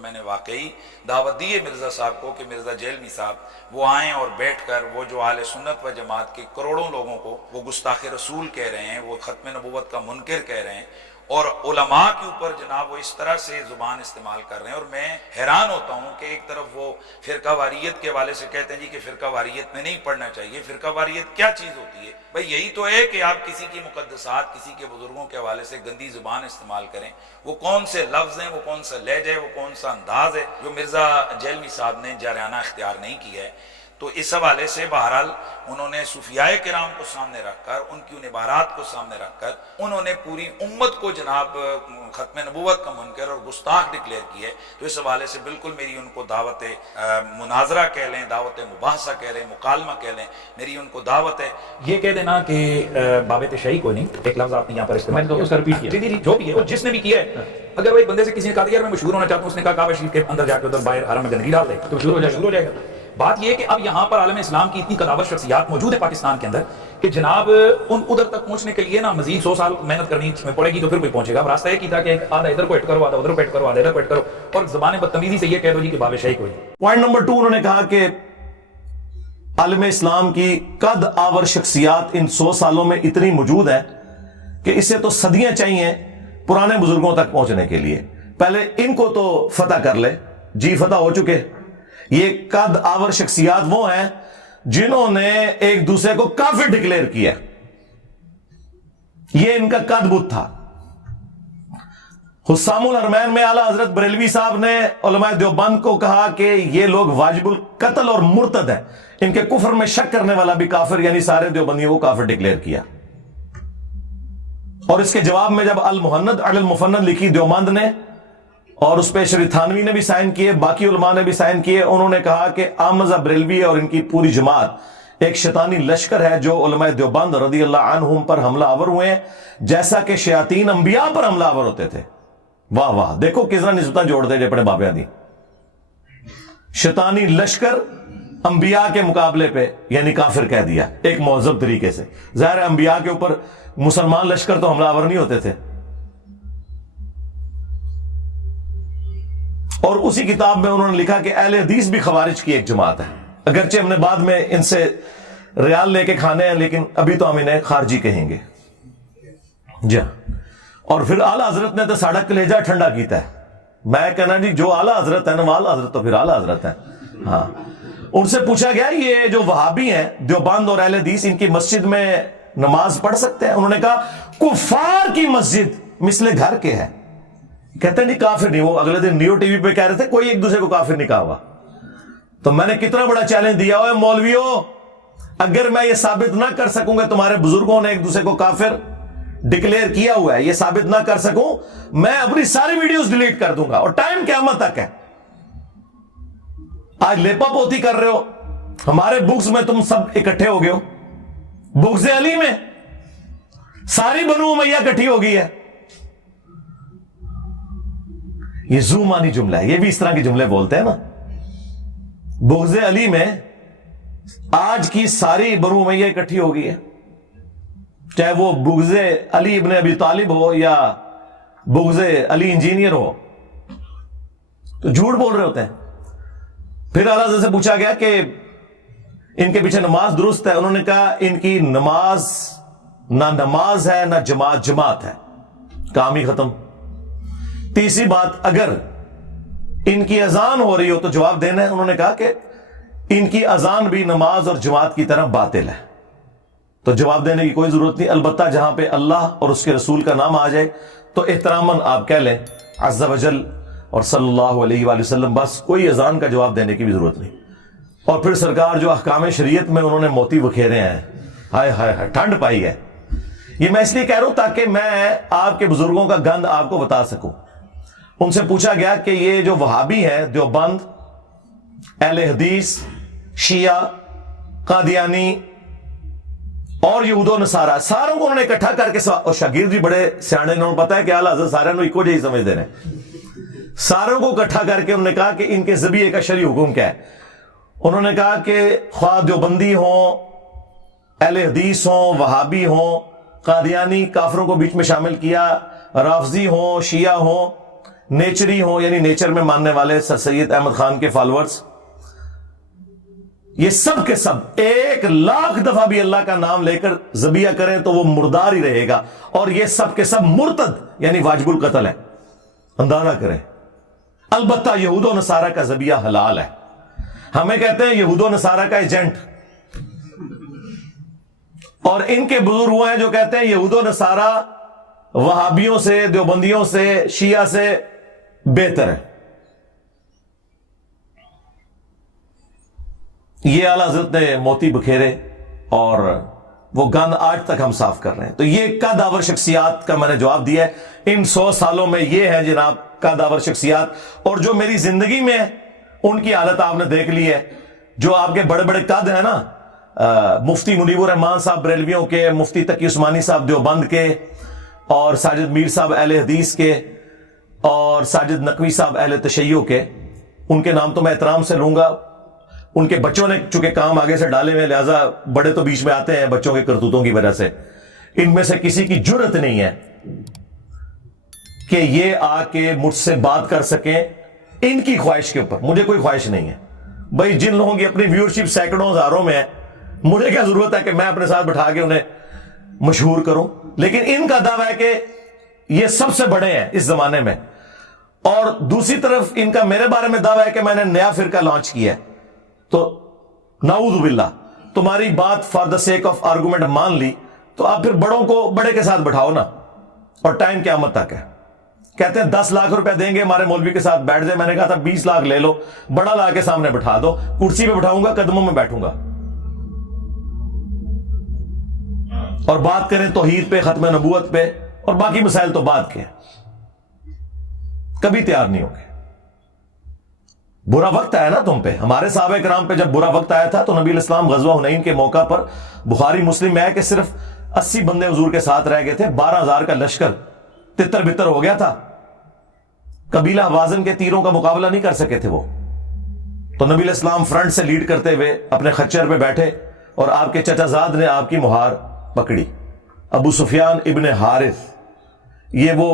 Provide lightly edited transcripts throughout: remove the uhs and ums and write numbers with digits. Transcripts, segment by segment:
میں نے واقعی دعوت دی ہے مرزا صاحب کو کہ مرزا جیلمی صاحب وہ آئیں اور بیٹھ کر وہ جو اہل سنت و جماعت کے کروڑوں لوگوں کو وہ گستاخ رسول کہہ رہے ہیں، وہ ختم نبوت کا منکر کہہ رہے ہیں، اور علماء کے اوپر جناب وہ اس طرح سے زبان استعمال کر رہے ہیں. اور میں حیران ہوتا ہوں کہ ایک طرف وہ فرقہ واریت کے حوالے سے کہتے ہیں جی کہ فرقہ واریت میں نہیں پڑھنا چاہیے. فرقہ واریت کیا چیز ہوتی ہے بھائی؟ یہی تو ہے کہ آپ کسی کی مقدسات، کسی کے بزرگوں کے حوالے سے گندی زبان استعمال کریں. وہ کون سے لفظ ہیں، وہ کون سا لہجہ ہے، وہ کون سا انداز ہے جو مرزا جیلمی صاحب نے جارحانہ اختیار نہیں کیا ہے. تو اس حوالے سے بہرحال انہوں نے صوفیاء کرام کو سامنے رکھ کر، ان کی ان عبارات کو سامنے رکھ کر انہوں نے پوری امت کو جناب ختم نبوت کا منکر اور گستاخ ڈکلیئر کیا ہے. تو اس حوالے سے بالکل میری ان کو دعوت مناظرہ کہہ لیں، دعوت مباحثہ کہہ لیں، مکالمہ کہہ لیں، میری ان کو دعوت ہے. یہ کہہ دینا کہ باب تشیع کوئی نہیں، ایک لفظ آپ نے یہاں پر استعمال کیا، اس کا ریپیٹ کیا. جی جو بھی ہے، اور جس نے بھی کیا ہے، اگر وہ ایک بندے سے کسی نے کہا یار میں مشہور ہونا چاہتا ہوں، اس نے کہا کعبہ شریف کے اندر جا کے ادھر باہر حرم میں گندگی ڈال دے تو مشہور ہو جائے گا. بات یہ ہے کہ اب یہاں پر عالم اسلام کی اتنی قداور شخصیات موجود ہے پاکستان کے اندر کہ جناب ان ادھر تک پہنچنے کے لیے نا مزید 100 سال محنت کرنی پڑے گی تو پھر کوئی پہنچے گا. راستہ یہ تھا کہ آدھا ادھر کو ہٹ کرو، آدھا ادھر کو ہٹ کرو، آدھا ادھر کو ہٹ کرو، اور زبان بدتمیزی سے یہ کہہ دو جی کہ باب شیعی کوئی. پوائنٹ نمبر 2 انہوں نے کہا کہ عالم اسلام کی قد آور شخصیات ان 100 سالوں میں اتنی موجود ہے کہ اسے تو صدیاں چاہیے پرانے بزرگوں تک پہنچنے کے لیے. پہلے ان کو تو فتح کر لے. جی فتح ہو چکے. یہ قد آور شخصیات وہ ہیں جنہوں نے ایک دوسرے کو کافر ڈکلیئر کیا. یہ ان کا قد بت تھا. حسام الحرمین میں اعلیٰ حضرت بریلوی صاحب نے علماء دیوبند کو کہا کہ یہ لوگ واجب القتل اور مرتد ہیں، ان کے کفر میں شک کرنے والا بھی کافر، یعنی سارے دیوبندیوں کو کافر ڈکلیئر کیا. اور اس کے جواب میں جب المہند علی المفند لکھی دیوبند نے، اور اس پہ شریف تھانوی نے بھی سائن کیے، باقی علماء نے بھی سائن کیے، انہوں نے کہا کہ احمد بریلوی اور ان کی پوری جماعت ایک شیطانی لشکر ہے جو علماء دیوبند رضی اللہ عنہم پر حملہ آور ہوئے ہیں، جیسا کہ شیاطین انبیاء پر حملہ آور ہوتے تھے. واہ واہ، دیکھو کس طرح نسبتاں جوڑ دے اپنے بابیاں دی. شیطانی لشکر انبیاء کے مقابلے پہ یعنی کافر کہہ دیا ایک مہذب طریقے سے. ظاہر ہے انبیاء کے اوپر مسلمان لشکر تو حملہ آور نہیں ہوتے تھے. اور اسی کتاب میں انہوں نے لکھا کہ اہل حدیث بھی خوارج کی ایک جماعت ہے، اگرچہ ہم نے بعد میں ان سے ریال لے کے کھانے ہیں، لیکن ابھی تو ہم انہیں خارجی کہیں گے. جی. اور پھر اعلیٰ حضرت نے تو ساڑا کلیجہ ٹھنڈا کیتا ہے. میں کہنا جی جو اعلیٰ حضرت ہے نا وہ اعلیٰ حضرت تو پھر اعلیٰ حضرت ہے. ہاں، ان سے پوچھا گیا یہ جو وہابی ہیں دیوبند اور اہل حدیث ان کی مسجد میں نماز پڑھ سکتے ہیں؟ انہوں نے کہا کفار کی مسجد مثل گھر کے ہے. کہتے ہیں نہیں کافر نہیں. وہ اگلے دن نیو ٹی وی پہ کہہ رہے تھے کوئی ایک دوسرے کو کافر نہیں کہا ہوا. تو میں نے کتنا بڑا چیلنج دیا ہوئے مولویوں، اگر میں یہ ثابت نہ کر سکوں گا تمہارے بزرگوں نے ایک دوسرے کو کافر ڈکلیئر کیا ہوا ہے، یہ ثابت نہ کر سکوں، میں اپنی ساری ویڈیوز ڈیلیٹ کر دوں گا. اور ٹائم قیامت تک ہے. آج لیپا پوتی کر رہے ہو، ہمارے بکس میں تم سب اکٹھے ہو گئے ہو. بکس علی میں ساری بنو امیہ اکٹھی ہو گئی ہے. یہ زومانی جملہ ہے. یہ بھی اس طرح کے جملے بولتے ہیں نا. بغض علی میں آج کی ساری بنو امیہ اکٹھی ہو گئی ہے، چاہے وہ بغض علی ابن ابی طالب ہو یا بغض علی انجینئر ہو، تو جھوٹ بول رہے ہوتے ہیں. پھر اعلیٰ حضرت سے پوچھا گیا کہ ان کے پیچھے نماز درست ہے؟ انہوں نے کہا ان کی نماز نہ نماز ہے نہ جماعت ہے. کام ہی ختم. تیسری بات، اگر ان کی اذان ہو رہی ہو تو جواب دینا ہے. انہوں نے کہا کہ ان کی اذان بھی نماز اور جماعت کی طرح باطل ہے، تو جواب دینے کی کوئی ضرورت نہیں. البتہ جہاں پہ اللہ اور اس کے رسول کا نام آ جائے تو احتراماً آپ کہہ لیں عز وجل اور صلی اللہ علیہ وآلہ وسلم، بس کوئی اذان کا جواب دینے کی بھی ضرورت نہیں. اور پھر سرکار جو احکام شریعت میں انہوں نے موتی بکھیرے ہیں، ہائے ہائے ہائے ٹھنڈ پائی ہے. یہ میں اس لیے کہہ رہا ہوں تاکہ میں آپ کے بزرگوں کا گند آپ کو بتا سکوں. ان سے پوچھا گیا کہ یہ جو وہابی ہیں دیوبند، اہل حدیث، شیعہ، قادیانی اور یہود و نصارہ، ساروں کو انہوں نے اکٹھا کر کے اور شاگرد بھی بڑے سیانے، انہوں نے پتا ہے کہ اعلیٰ حضرت سارے انہوں ایکو جہی سمجھتے ہیں، ساروں کو اکٹھا کر کے انہوں نے کہا کہ ان کے ذبیحے کا شرعی حکم کیا ہے. انہوں نے کہا کہ خواہ دیوبندی ہوں، اہل حدیث ہوں، وہابی ہوں، قادیانی، کافروں کو بیچ میں شامل کیا، رافضی ہوں، شیعہ ہوں، نیچری ہوں یعنی نیچر میں ماننے والے سر سید احمد خان کے فالوورز، یہ سب کے سب 1,00,000 دفعہ بھی اللہ کا نام لے کر ذبیحہ کریں تو وہ مردار ہی رہے گا، اور یہ سب کے سب مرتد یعنی واجب القتل ہے، اندازہ کریں۔ البتہ یہود و نصارہ کا ذبیحہ حلال ہے، ہمیں کہتے ہیں یہود و نصارہ کا ایجنٹ، اور ان کے بزرگ وہ ہیں جو کہتے ہیں یہود و نصارہ وہابیوں سے، دیوبندیوں سے، شیعہ سے بہتر ہے۔ یہ اعلیٰ حضرت نے موتی بکھیرے اور وہ گند آج تک ہم صاف کر رہے ہیں۔ تو یہ قدآور شخصیات کا میں نے جواب دیا ہے، ان 100 سالوں میں یہ ہے جناب قدآور شخصیات، اور جو میری زندگی میں ان کی حالت آپ نے دیکھ لی ہے۔ جو آپ کے بڑے بڑے قد ہیں نا، مفتی منیب الرحمان صاحب بریلویوں کے، مفتی تقی عثمانی صاحب دیوبند کے، اور ساجد میر صاحب اہل حدیث کے، اور ساجد نقوی صاحب اہل تشیع کے، ان کے نام تو میں احترام سے لوں گا۔ ان کے بچوں نے چونکہ کام آگے سے ڈالے ہوئے، لہذا بڑے تو بیچ میں آتے ہیں بچوں کے کرتوتوں کی وجہ سے۔ ان میں سے کسی کی جرت نہیں ہے کہ یہ آ کے مجھ سے بات کر سکیں ان کی خواہش کے اوپر۔ مجھے کوئی خواہش نہیں ہے بھائی، جن لوگوں کی اپنی ویورشپ سینکڑوں ہزاروں میں ہے، مجھے کیا ضرورت ہے کہ میں اپنے ساتھ بٹھا کے انہیں مشہور کروں۔ لیکن ان کا دعویٰ ہے کہ یہ سب سے بڑے ہیں اس زمانے میں، اور دوسری طرف ان کا میرے بارے میں دعویٰ ہے کہ میں نے نیا فرقہ لانچ کیا ہے۔ تو نعوذ باللہ، تمہاری بات for the sake of argument مان لی تو آپ پھر بڑوں کو بڑے کے ساتھ بٹھاؤ نا، اور ٹائم قیامت تک ہے۔ کہتے ہیں 10 لاکھ روپے دیں گے ہمارے مولوی کے ساتھ بیٹھ جائے، میں نے کہا تھا 20 لاکھ لے لو، بڑا لا کے سامنے بٹھا دو، کرسی پہ بٹھاؤں گا، قدموں میں بیٹھوں گا، اور بات کریں توحید پہ، ختم نبوت پہ، اور باقی مسائل تو بعد کے، کبھی تیار نہیں ہوگے۔ برا وقت آیا نا تم پہ، ہمارے صحابہ کرام پہ جب برا وقت آیا تھا تو نبی الاسلام غزوہ حنین کے موقع پر، بخاری مسلم میں ہے کہ صرف 80 بندے حضور کے ساتھ رہ گئے تھے، 12,000 کا لشکر تتر بتر ہو گیا تھا، قبیلہ حوازن کے تیروں کا مقابلہ نہیں کر سکے تھے وہ۔ تو نبی الاسلام فرنٹ سے لیڈ کرتے ہوئے اپنے خچر پہ بیٹھے، اور آپ کے چچا زاد نے آپ کی مہار پکڑی، ابو سفیان ابن حارث، یہ وہ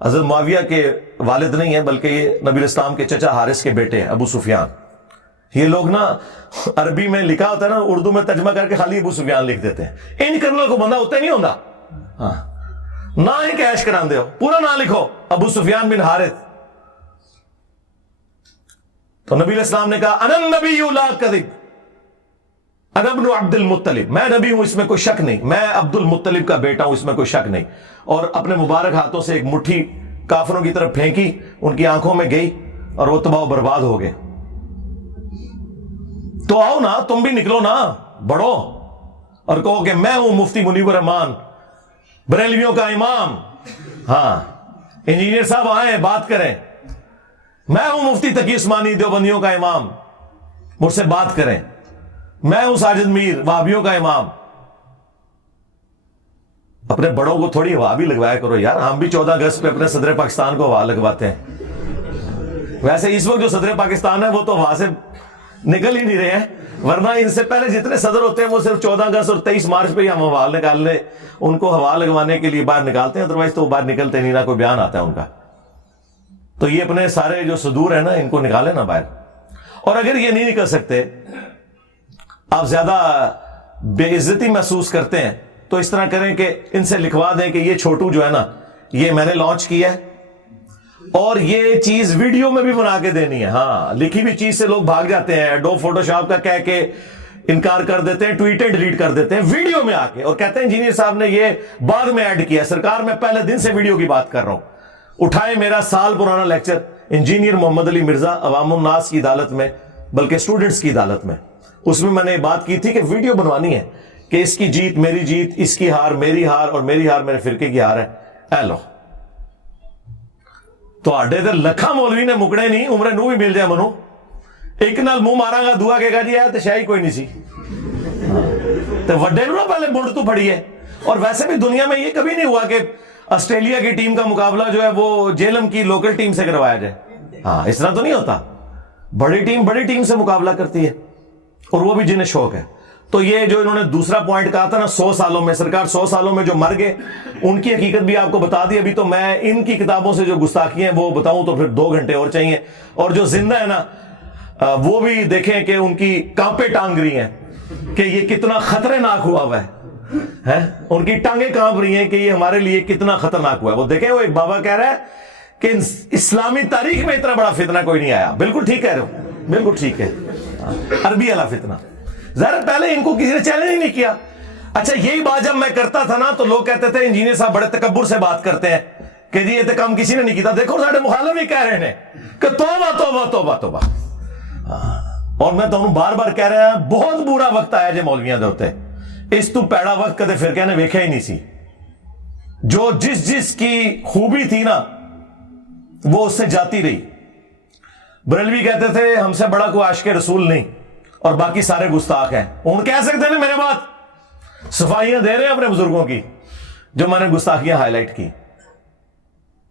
حضرت معاویہ کے والد نہیں ہیں بلکہ یہ نبی الاسلام کے چچا حارث کے بیٹے ہیں، ابو سفیان۔ یہ لوگ نا عربی میں لکھا ہوتا ہے نا، اردو میں ترجمہ کر کے خالی ابو سفیان لکھ دیتے ہیں۔ ان کرنل کو بندہ ہوتا ہی نہیں ہوتا، ہاں نہ ہی کیش کران دے ہو، پورا نہ لکھو ابو سفیان بن حارث۔ تو نبی الاسلام نے کہا انا النبی لا کذب، انا ابن عبد المطلب، میں نبی ہوں اس میں کوئی شک نہیں، میں عبد المطلب کا بیٹا ہوں اس میں کوئی شک نہیں۔ اور اپنے مبارک ہاتھوں سے ایک مٹھی کافروں کی طرف پھینکی، ان کی آنکھوں میں گئی اور وہ تباہ و برباد ہو گئے۔ تو آؤ نا، تم بھی نکلو نا، بڑھو اور کہو کہ میں ہوں مفتی منیب الرحمان بریلویوں کا امام۔ ہاں انجینئر صاحب آئیں بات کریں، میں ہوں مفتی تقی عثمانی دیوبندیوں کا امام، مجھ سے بات کریں، میں ہوں ساجد میر وہابیوں کا امام۔ اپنے بڑوں کو تھوڑی ہوا بھی لگوایا کرو یار، ہم بھی 14 اگست پہ اپنے صدر پاکستان کو ہوا لگواتے ہیں۔ ویسے اس وقت جو صدر پاکستان ہے وہ تو وہاں سے نکل ہی نہیں رہے ہیں، ورنہ ان سے پہلے جتنے صدر ہوتے ہیں وہ صرف 14 اگست اور 23 مارچ پہ ہی ہم ہوا نکالنے، ان کو ہوا لگوانے کے لیے باہر نکالتے ہیں، ادروائز تو وہ باہر نکلتے نہیں، نہ کوئی بیان آتا ہے ان کا۔ تو یہ اپنے سارے جو صدور ہیں نا ان کو نکالیں نا باہر۔ اور اگر یہ نہیں نکل سکتے، آپ زیادہ بے عزتی محسوس کرتے ہیں، تو اس طرح کریں کہ ان سے لکھوا دیں کہ یہ چھوٹو جو ہے نا یہ میں نے لانچ کیا ہے، اور یہ چیز ویڈیو میں بھی بنا کے دینی ہے۔ ہاں لکھی ہوئی چیز سے لوگ بھاگ جاتے ہیں، ایڈوب فوٹو شاپ کا کہہ کے انکار کر دیتے ہیں، ٹویٹیں ڈیلیٹ کر دیتے ہیں، ویڈیو میں آ کے اور کہتے ہیں انجینئر صاحب نے یہ بعد میں ایڈ کیا۔ سرکار میں پہلے دن سے ویڈیو کی بات کر رہا ہوں، اٹھائے میرا سال پرانا لیکچر انجینئر محمد علی مرزا عوام الناس کی عدالت میں، بلکہ اسٹوڈنٹس کی عدالت میں، اس میں نے بات کی تھی کہ ویڈیو بنوانی ہے کہ اس کی جیت میری جیت، اس کی ہار میری ہار، اور میری ہار میرے فرقے کی ہار ہے۔ اے لو تو آڈے تے لکھا مولوی نے مکڑے نہیں، عمرے نو بھی مل جائے منو، ایک نال منہ مارا گا دعا کہے گا جی ہے تو شاہی کوئی نہیں سی، تو وڈے نو پہلے بنڈ تو پڑی ہے۔ اور ویسے بھی دنیا میں یہ کبھی نہیں ہوا کہ آسٹریلیا کی ٹیم کا مقابلہ جو ہے وہ جیلم کی لوکل ٹیم سے کروایا جائے۔ ہاں اس طرح تو نہیں ہوتا، بڑی ٹیم سے مقابلہ کرتی ہے، اور وہ بھی جنہیں شوق ہے۔ تو یہ جو انہوں نے دوسرا پوائنٹ کہا تھا نا 100 سالوں میں، سرکار 100 سالوں میں جو مر گئے ان کی حقیقت بھی آپ کو بتا دی. ابھی تو میں ان کی کتابوں سے جو گستاخی ہیں وہ بتاؤں تو پھر 2 گھنٹے اور چاہیے. اور جو زندہ ہے نا وہ بھی دیکھیں کہ ان کی کانپیں ٹانگ رہی ہیں کہ یہ کتنا خطرناک ہوا ہے. ان کی ٹانگیں کانپ رہی ہیں کہ یہ ہمارے لیے کتنا خطرناک ہوا ہے. وہ دیکھیں وہ ایک بابا کہہ رہا ہے کہ اسلامی تاریخ میں اتنا بڑا فتنہ کوئی نہیں آیا. بالکل ٹھیک کہہ رہے ہو، بالکل ٹھیک ہے. عربی والا فتنہ ظاہر پہلے ان کو کسی نے چیلنج ہی نہیں کیا. اچھا یہی بات جب میں کرتا تھا نا تو لوگ کہتے تھے انجینئر صاحب بڑے تکبر سے بات کرتے ہیں کہ جی یہ تو کام کسی نے نہیں کیتا. دیکھو ساڈے مخالف ہی کہہ رہے ہیں کہ توبہ توبہ توبہ توبہ. اور میں تمہیں بار بار کہہ رہا ہوں بہت برا وقت آیا جی مولویاں دے اوتے. اس تو پیڑا وقت کدے فرقے نے ویکھیا ہی نہیں سی. جو جس کی خوبی تھی نا وہ اس سے جاتی رہی. بریلوی کہتے تھے ہم سے بڑا کوئی عاشق رسول نہیں اور باقی سارے گستاخ ہیں. ان کہہ سکتے ہیں میرے بات صفائیاں دے رہے ہیں اپنے بزرگوں کی جو میں نے گستاخیاں ہائی لائٹ کی.